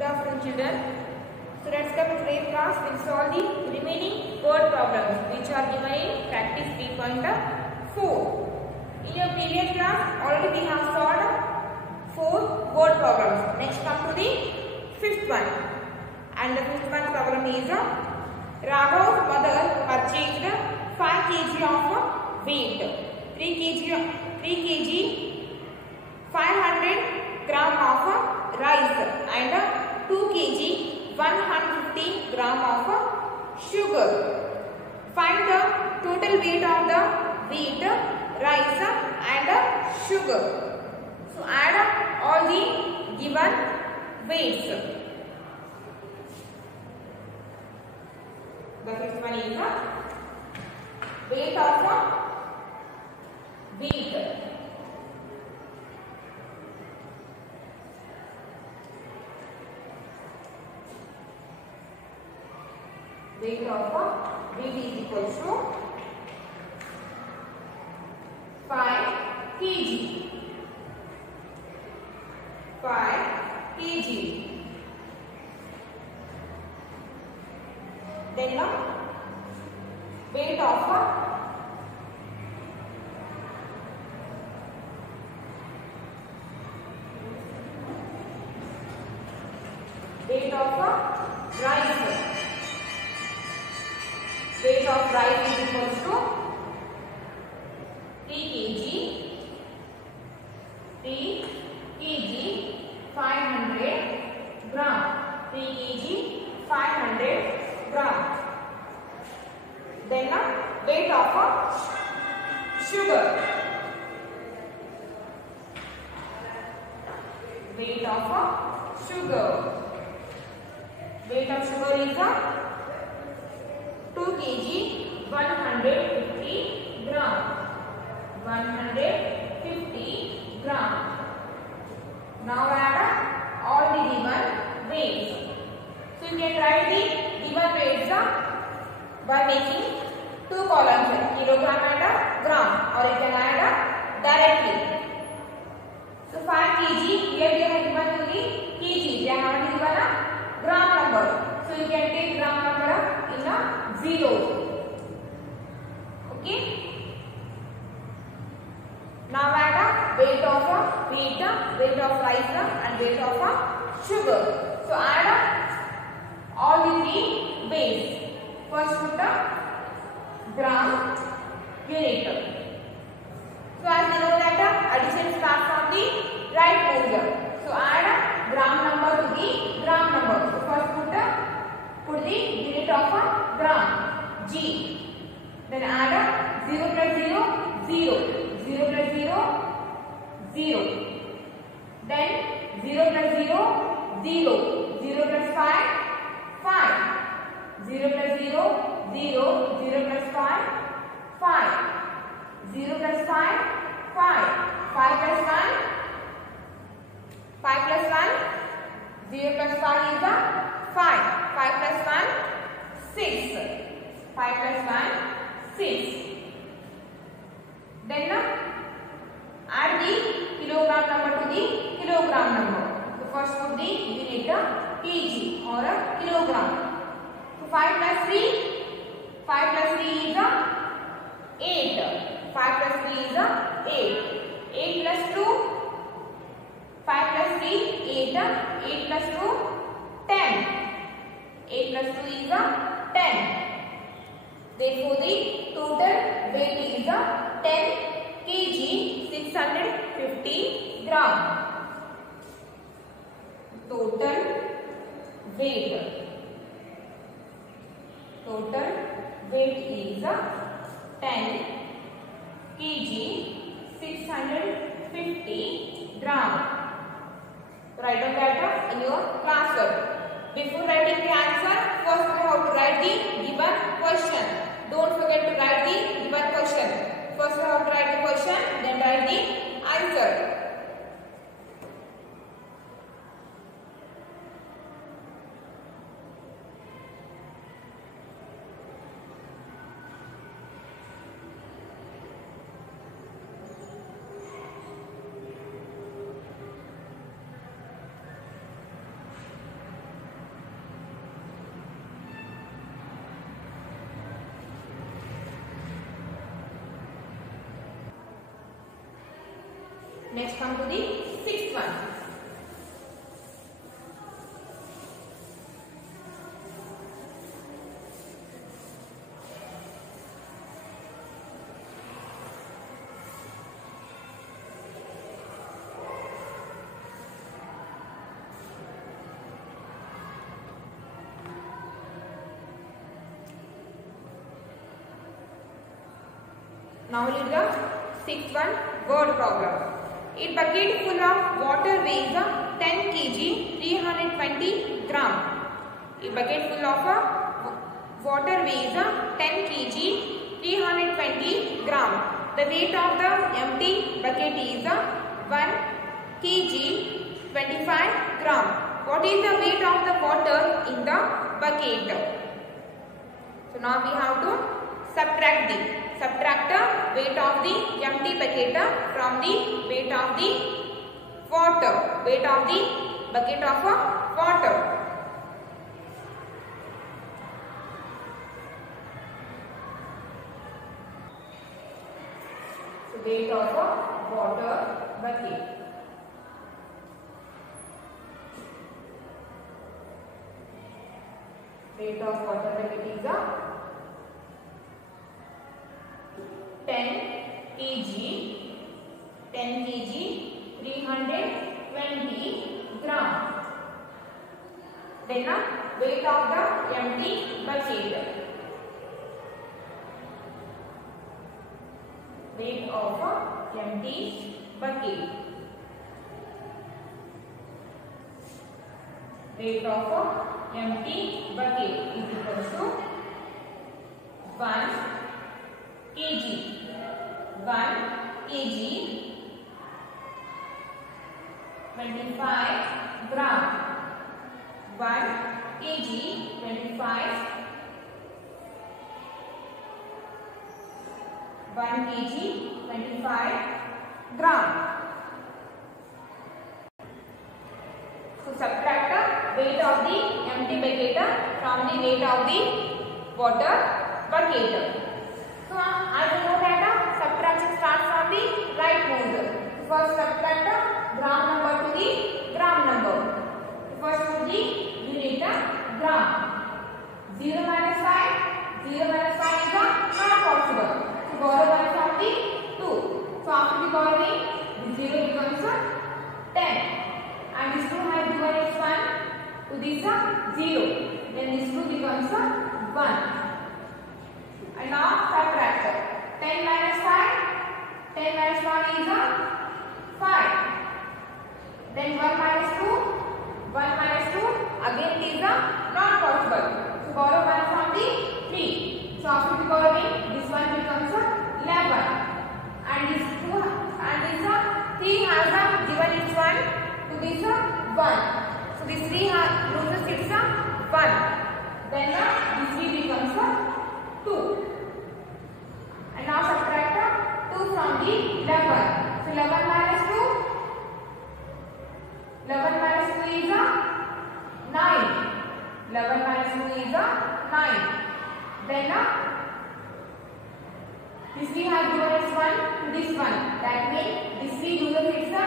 Good afternoon, children. So let's come to today's class. We'll solve the remaining word problems which are given in practice 3.4. In your previous class, already we have solved 4 word problems. Next come to the 5th one. And the 5th one problem is Raghav's mother purchased 5 kg of wheat, 3 kg 500 gram of rice and 2 kg 150 gram of sugar. Find the total weight of the wheat, rice and sugar. So add up all the given weights. The first one is the weight of wheat. Weight of wheat is equal to 5 kg. 5 kg. Then weight of rice. Weight of rice is equal to 3 kg 500 gram. 3 kg 500 gram. Then weight of sugar. Weight of sugar. Weight of sugar is 2 kg 150 gram. 150 gram. Now add all the given weights. So you can write the given weights by making 2 columns, kilogram and gram, or you can add directly. So 5 kg, here we have given to the kg, they have given a gram number. So you can take gram number in a 0. Okay. Now add up weight of wheat, weight of rice and weight of sugar. So add up all the 3 weights. First put the gram unit. So as we know that addition starts from the right poles. So add gram number to the gram number. So first put the unit of gram, G. Then add 0 plus 0, 0. 0 plus 0, 0. Then 0 plus 0, 0. 0 plus 5, 5. 0 plus 0, 0. 0 plus 5, 5. 0 plus 5, 5. 5 plus 1, 5 plus 1. 0 plus 5 is 5. 5 plus 1, 6. 5 plus 1, 6. Then add the kilogram number to the kilogram number. So first put the unit kg or kilogram. So 5 plus 3, 5 plus 3 is 8. 5 plus 3 is 8. 8 plus 2, 5 plus 3, 8. 8 plus 2, 10. 8 plus 2 is 10. Therefore, the total weight is 10 kg 650 gram. Total weight. Total weight is 10 kg 650 gram. Write down that in your class work. Before writing the answer, first you have to write the given question. Don't forget to write the given question. First you have to write the question, then write the answer. Next come to the sixth one. Now leave the sixth one, word problem. A bucket full of water weighs 10 kg 320 gram. A bucket full of water weighs 10 kg 320 gram. The weight of the empty bucket is 1 kg 25 gram. What is the weight of the water in the bucket? So now we have to subtract the weight of the empty bucket from the weight of the water. Weight of the bucket of water. So weight of water bucket. Weight of water bucket is 10 kg 320 gram. Then weight of the empty bucket. Weight of empty bucket. Weight of empty bucket is equal to 1 kg. 1 kg 25 gram. 1 kg 25 1 kg 25 gram. So subtract the weight of the empty bucket from the weight of the water bucket. So I will know that subtraction starts from the right mode. First subtract the gram number to the gram number. First to the unit gram. 0 minus 5. 0 minus 5 is not possible. So borrow 1 from the 2. So after the borrowing, the 0 becomes 10. And this 2 has given its 1 to this 0. Then this 2 becomes 1. And now subtract 10 minus 5. 10 minus 1 is 5. Then 1 minus 2. 1 minus 2 again it is not possible. So borrow 1 from the 3. So after the borrowing, this 1 becomes 11. And this 2 and this 3 has given its 1 to this 1. So this 3 loses its 1. Then this 3 becomes 2. And now subtract 2 from the 11. So 11 minus 2. 11 minus 2 is 9. 11 minus 2 is 9. Then this 3 has given its 1 to this 1. That means this 3 loses its 1.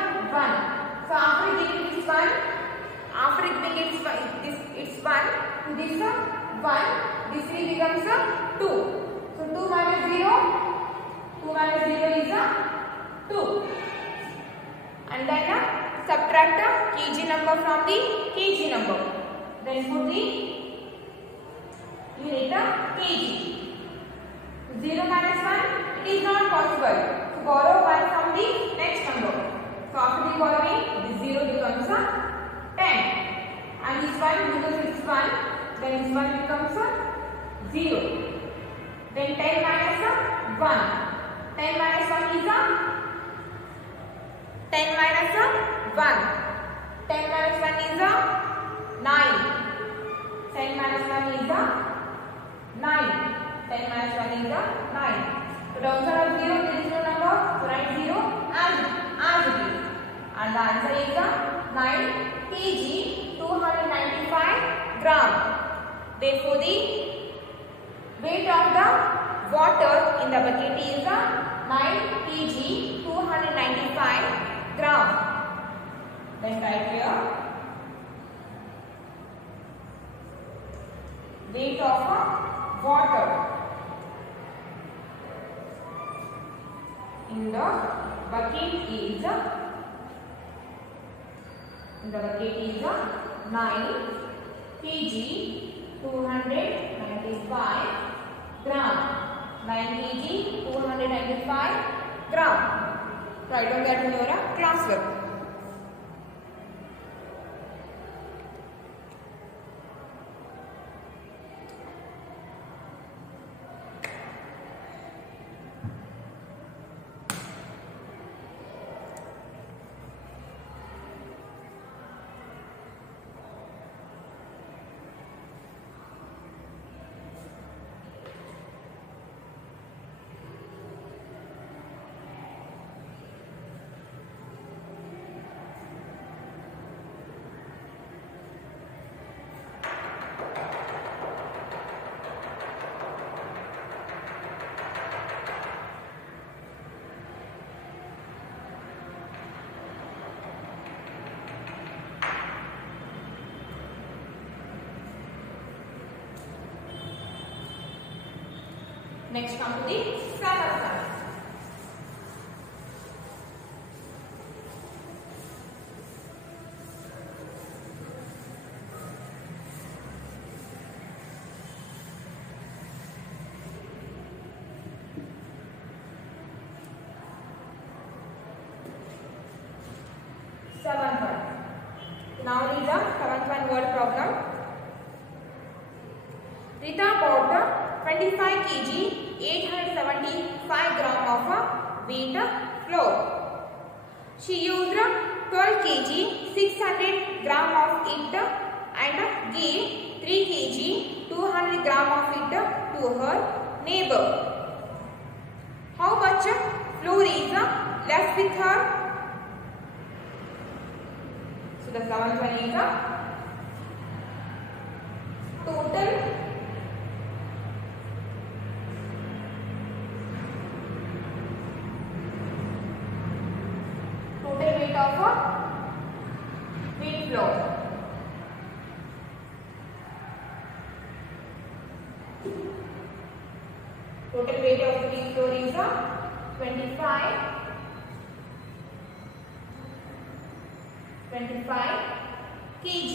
So after giving this 1, after giving its 1 to this 1, this 3 becomes 2. So 2 minus 0. 2 minus 0 is 2. And then subtract the kg number from the kg number. Then put the unit kg. 0 minus 1, it is not possible. So borrow 1 from the next number. So after the borrowing, this 0 becomes 10. And this 1 loses its 1. Then this 1 becomes 0. Then 10 minus 1. 10 minus 1 is 10 minus 1. 10 minus 1 is 9. 10 minus 1 is 9. 10 minus 1 is 9. So downside of 0, there is no number. So write 0 as it is. And the answer is 9 kg 295 gram. Therefore, the weight of the water in the bucket is 9 kg 295 gram. Then type here weight of water in the bucket is 9 kg 295 gram. 9 kg 295 gram. Write down that in your classwork. Next come to the seventh one. Seventh one. Now read the seventh one word problem. Rita bought 25 kg 875 gram of wheat flour. She used 12 kg 600 gram of it and gave 3 kg 200 gram of it to her neighbor. How much flour is left with her? So the seventh one is total weight of wheat flour. Total weight of wheat flour is 25 kg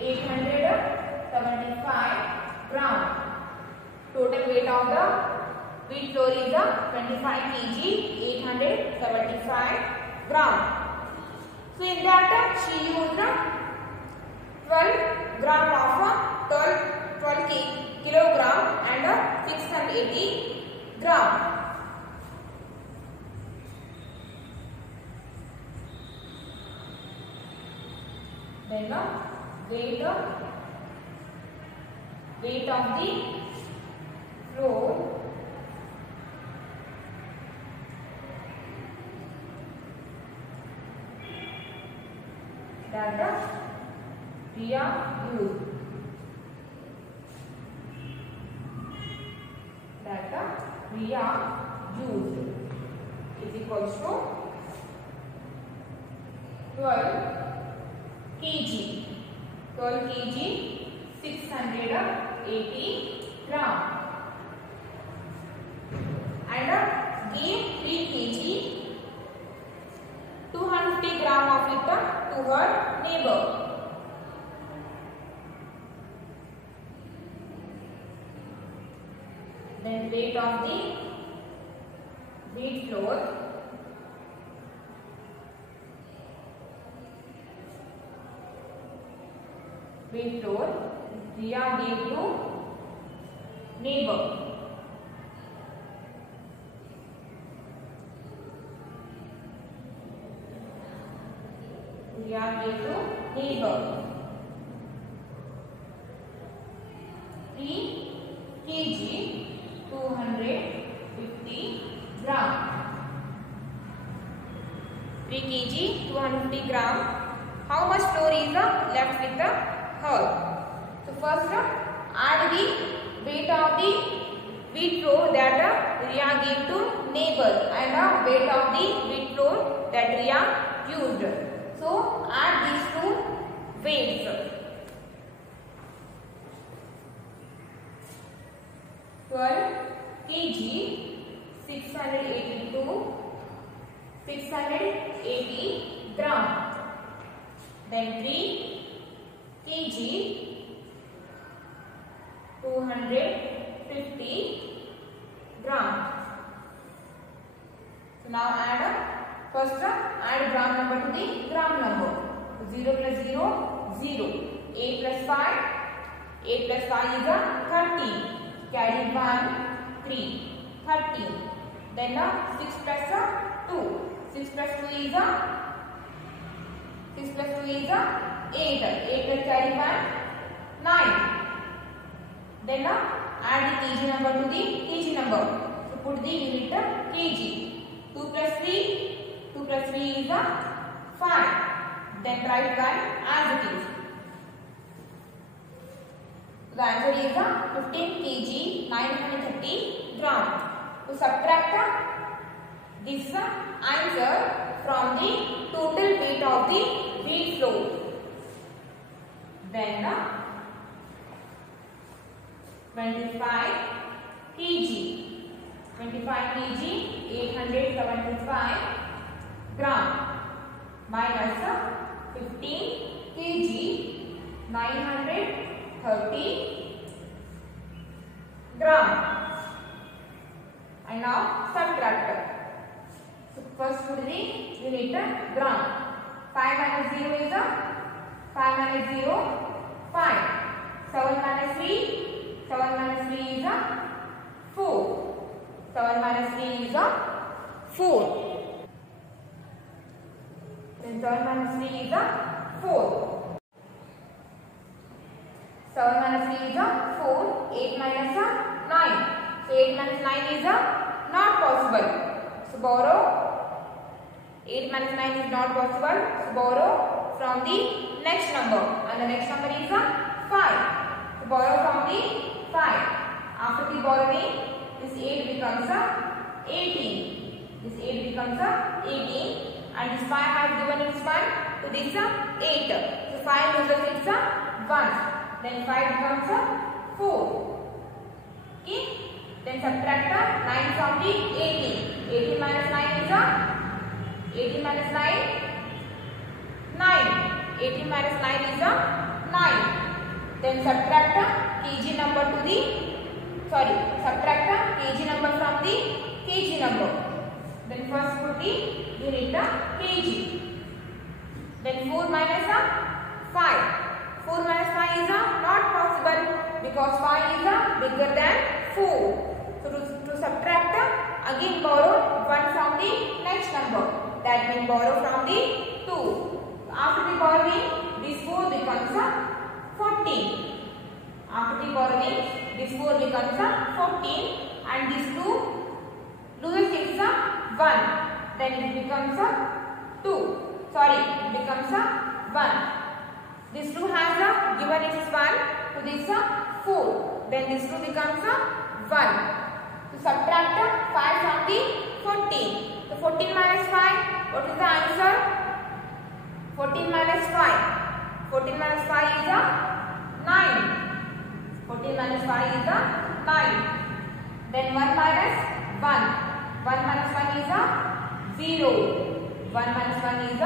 875 gram. Total weight of the wheat flour is 25 kg 875 gram. So in that she used 12 gram of 12 kilogram and 680 gram. Then the weight of the flour that we are used. Is equals to 12 kg 680 gram and give 3 kg 250 gram of it to her neighbor. Then weight of the wheat flour Riya gave to neighbor. Riya gave to neighbor 3 kg 250 gram. 3 kg 250 gram. How much flour is left with her? So first add the weight of the wheat flour that Ria gave to neighbor and the weight of the wheat flour that Ria used. So add these two weights. 12 kg 682 680 gram. Then 3 kg 250 gram. So now first add gram number to the gram number. 0 plus 0 0. 8 plus 5 8 plus 5 is 30. Carry 1 3 30. Then 6 plus 2. 6 plus 2 is 6 plus 2 is 8. 8 plus carry 1 9. Then add the kg number to the kg number. So put the unit kg. 2 plus 3 2 plus 3 is 5. Then write 1 as it is. The answer is 15 kg 930 gram. To subtract this answer from the total weight of the wheat flour. Then 25 kg 875 gram minus 15 kg 930 gram. And now subtract. So first put the unit gram. 5 minus 0 is 5 minus 0 5. 7 minus 3 7 minus 3 is 4. 7 minus 3 is 4. Then 7 minus 3 is 4. 7 minus 3 is 4. 8 minus 9. So 8 minus 9 is not possible. So borrow. 8 minus 9 is not possible. So borrow from the next number. And the next number is 5. So borrow from the 5. After the borrowing, this 8 becomes 18. This 8 becomes 18. And this 5 has given its 1 to this 8. So 5 loses its 1. Then 5 becomes 4. Okay. Then subtract 9 from the 18. 18 minus 9 is 18 minus 9 9. 18 minus 9 is 9. Then subtract kg number to the subtract kg number from the kg number. Then first put the unit kg. Then 4 minus 5. 4 minus 5 is not possible because 5 is bigger than 4. So to subtract, again borrow 1 from the next number. That means borrow from the 2. After the borrowing, this 4 becomes 14. After the borrowing, this 4 becomes 14 and this 2 loses its 1. Then it becomes 2. Sorry, it becomes 1. This 2 has given its 1 to this 4. Then this 2 becomes 1. To subtract 5 from the 14. So 14 minus 5, what is the answer? 14 minus 5. 14 minus 5 is 9. 14 minus 5 is 9. Then 1 minus 1. 1 minus 1 is 0. 1 minus 1 is 0.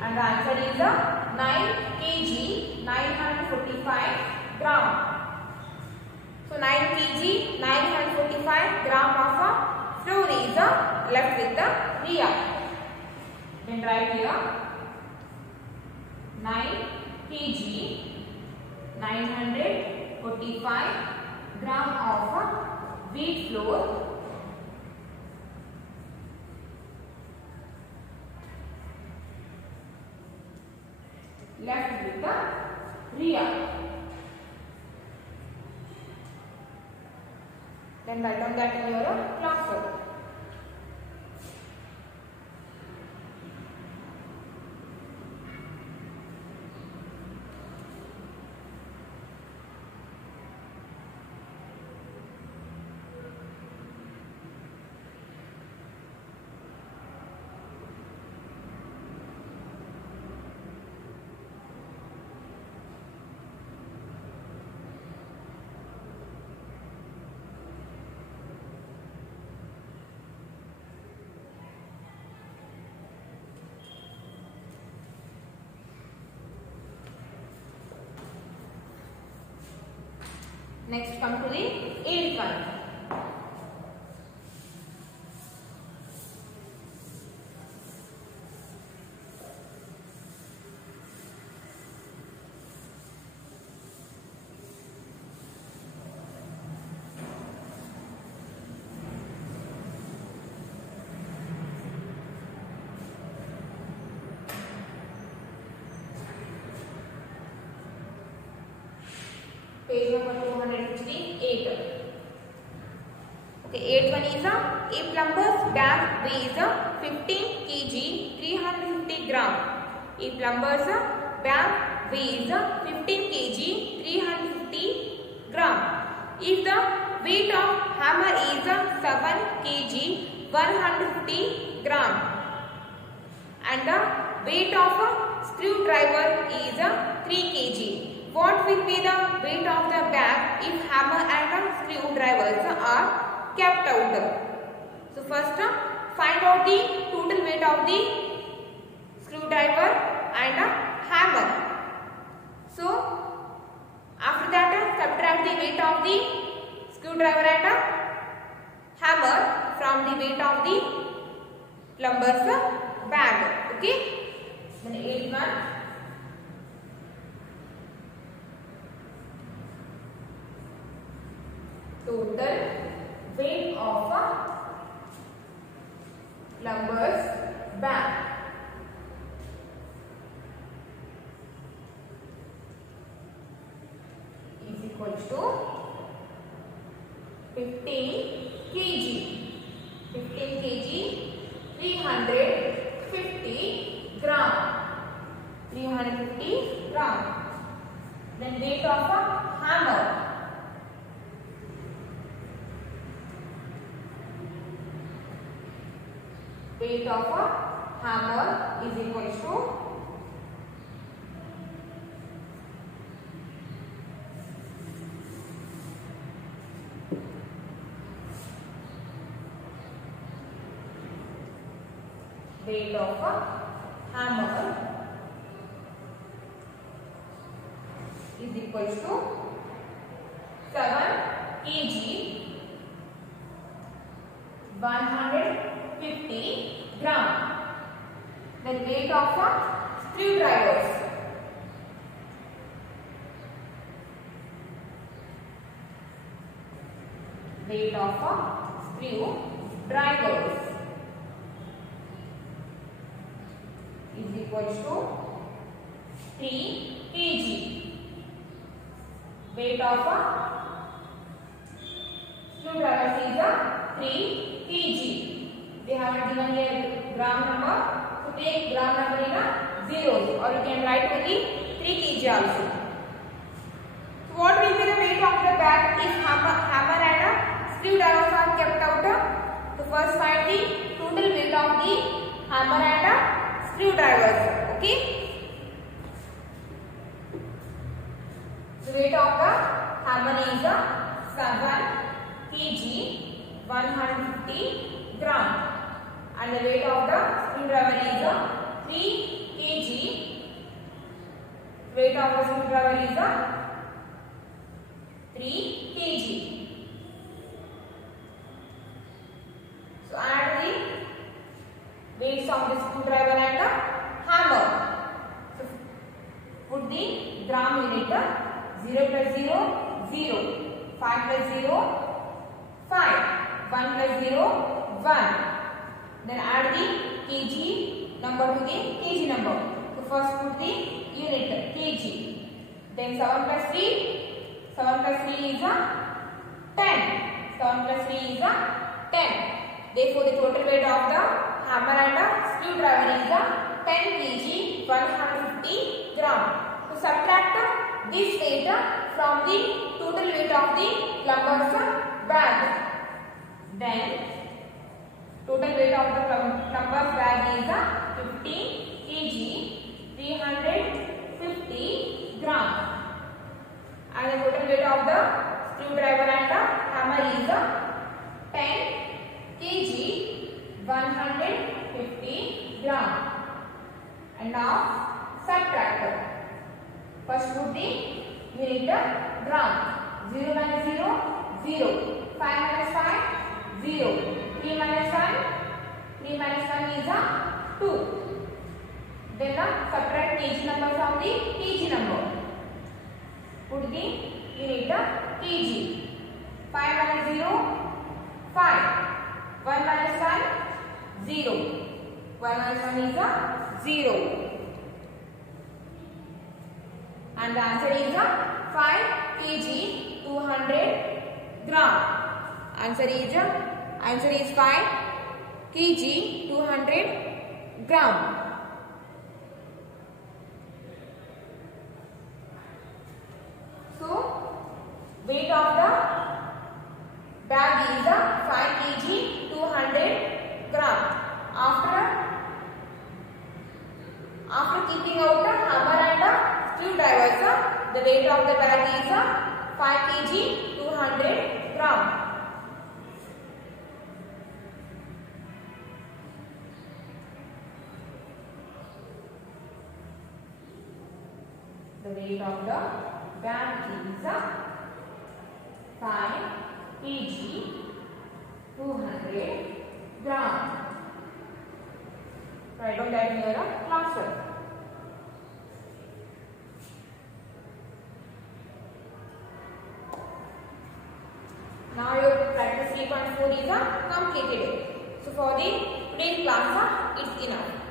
And the answer is 9 kg 945 gram. So 9 kg 945 gram of flour is left with the Ria. Then write here 9 kg 945 gram of wheat flour left with the Ria. Then write down that in your classwork. Next come to the 8th one. Page number 258. Okay, 8th one is a plumber's bag weighs 15 kg 350 gram. A plumber's bag weighs 15 kg 350 gram. If the weight of hammer is 7 kg 150 gram and the weight of a screwdriver is 3 kg. What will be the weight of the bag if hammer and screwdrivers are kept out? So first find out the total weight of the screwdriver and hammer. So after that subtract the weight of the screwdriver and hammer from the weight of the plumber's bag. Okay. Then 8th one. Total weight of a plumber's bag is equal to 15 kg. 15 kg 350 gram. 350 gram. Then weight of a hammer. Weight of a hammer is equal to weight of a hammer is equal to 7 kg 150 gram. Then weight of a screwdrivers. Weight of a screwdrivers is equal to 3 kg. Weight of a screwdrivers is 3 kg. They have given here gram number, so take gram number in zeros, or you can write only 3 kg also. So what will be the weight of the bag if hammer and screwdrivers are kept out? So first find the total weight of the hammer and screwdrivers. Okay. The weight of the hammer is 7 kg 150 gram. And the weight of the screwdriver is 3 kg. Weight of the screwdriver is 3 kg. So add the weights of the screwdriver and the hammer. So put the gram unit 0 plus 0 0, 5 plus 0 5, 1 plus 0 1. Then add the kg number to the kg number. So first put the unit kg. Then 7 plus 3 is 10. 7 plus 3 is 10. Therefore the total weight of the hammer and screwdriver is 10 kg 150 gram. So subtract this weight from the total weight of the plumber's bag. Then total weight of the plumber's bag is 15 kg 350 gram. And the total weight of the screwdriver and the hammer is 10 kg 150 gram. And now subtract. First put the unit gram. 0 minus 0, 0. 5 minus 5, 0. 3 minus 1, 3 minus 1 is a 2. Then subtract kg number from the kg number. Put the unit kg. 5 minus 0, 5. 1 minus 1, 0. 1 minus 1 is a 0. And the answer is 5 kg 200 gram. Answer is 5 kg 200 gram. So weight of the bag is 5 kg 200 gram. After keeping out the hammer and the screwdrivers, the weight of the bag is 5 kg 200 gram. The weight of the bag is 5 kg 200 gram. Write down that in your classwork. Now your practice 3.4 is completed. So for the today's class, it's enough.